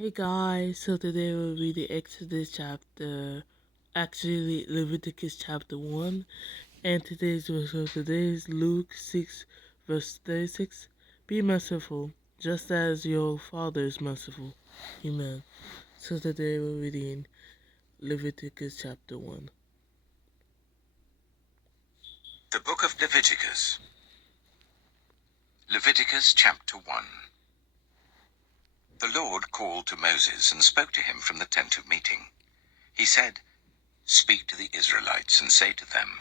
Hey guys, so today we'll read the Exodus chapter, actually Leviticus chapter 1, and today's verse for today is Luke 6 verse 36. Be merciful, just as your Father is merciful. Amen. So today we're reading Leviticus chapter 1. The Book of Leviticus. Leviticus Chapter 1. The Lord called to Moses and spoke to him from the tent of meeting. He said, "Speak to the Israelites and say to them,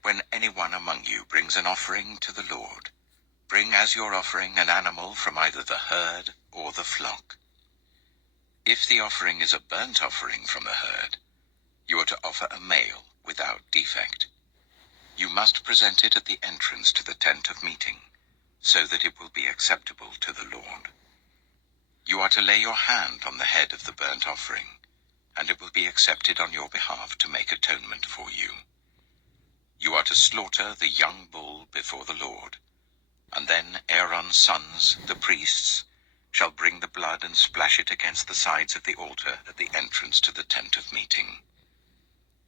when anyone among you brings an offering to the Lord, bring as your offering an animal from either the herd or the flock. If the offering is a burnt offering from the herd, you are to offer a male without defect. You must present it at the entrance to the tent of meeting, so that it will be acceptable to the Lord. You are to lay your hand on the head of the burnt offering, and it will be accepted on your behalf to make atonement for you. You are to slaughter the young bull before the Lord, and then Aaron's sons, the priests, shall bring the blood and splash it against the sides of the altar at the entrance to the tent of meeting.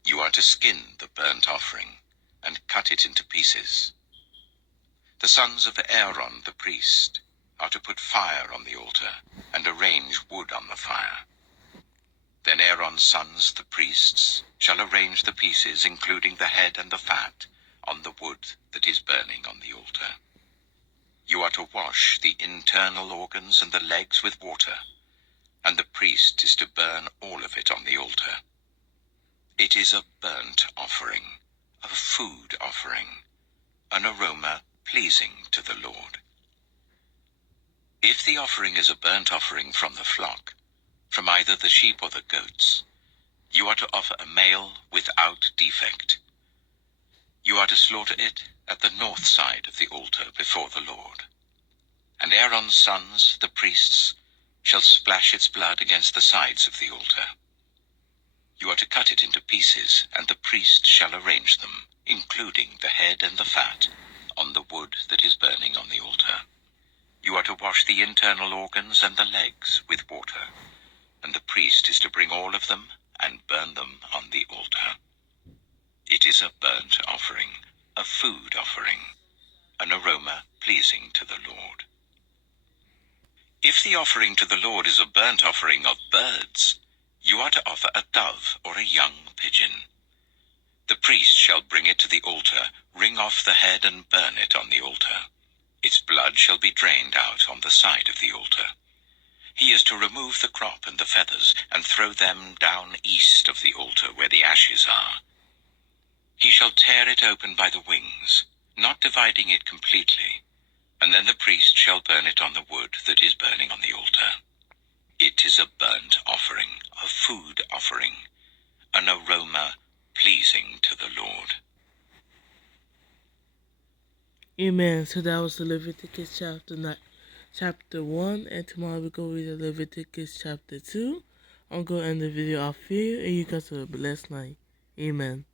You are to skin the burnt offering and cut it into pieces. The sons of Aaron the priest are to put fire on the altar and arrange wood on the fire. Then Aaron's sons, the priests, shall arrange the pieces, including the head and the fat, on the wood that is burning on the altar. You are to wash the internal organs and the legs with water, and the priest is to burn all of it on the altar. It is a burnt offering, a food offering, an aroma pleasing to the Lord. If the offering is a burnt offering from the flock, from either the sheep or the goats, you are to offer a male without defect. You are to slaughter it at the north side of the altar before the Lord. And Aaron's sons, the priests, shall splash its blood against the sides of the altar. You are to cut it into pieces, and the priest shall arrange them, including the head and the fat, on the wood that is burning on the altar. You are to wash the internal organs and the legs with water, and the priest is to bring all of them and burn them on the altar. It is a burnt offering, a food offering, an aroma pleasing to the Lord. If the offering to the Lord is a burnt offering of birds, you are to offer a dove or a young pigeon. The priest shall bring it to the altar, wring off the head and burn it on the altar. Its blood shall be drained out on the side of the altar. He is to remove the crop and the feathers and throw them down east of the altar where the ashes are. He shall tear it open by the wings, not dividing it completely, and then the priest shall burn it on the wood that is burning on the altar. It is a burnt offering, a food offering, an aroma pleasing to the Lord. Amen. So that was the Leviticus chapter 1, and tomorrow we go read the Leviticus chapter 2. I'm going to end the video off here, and you guys have a blessed night. Amen.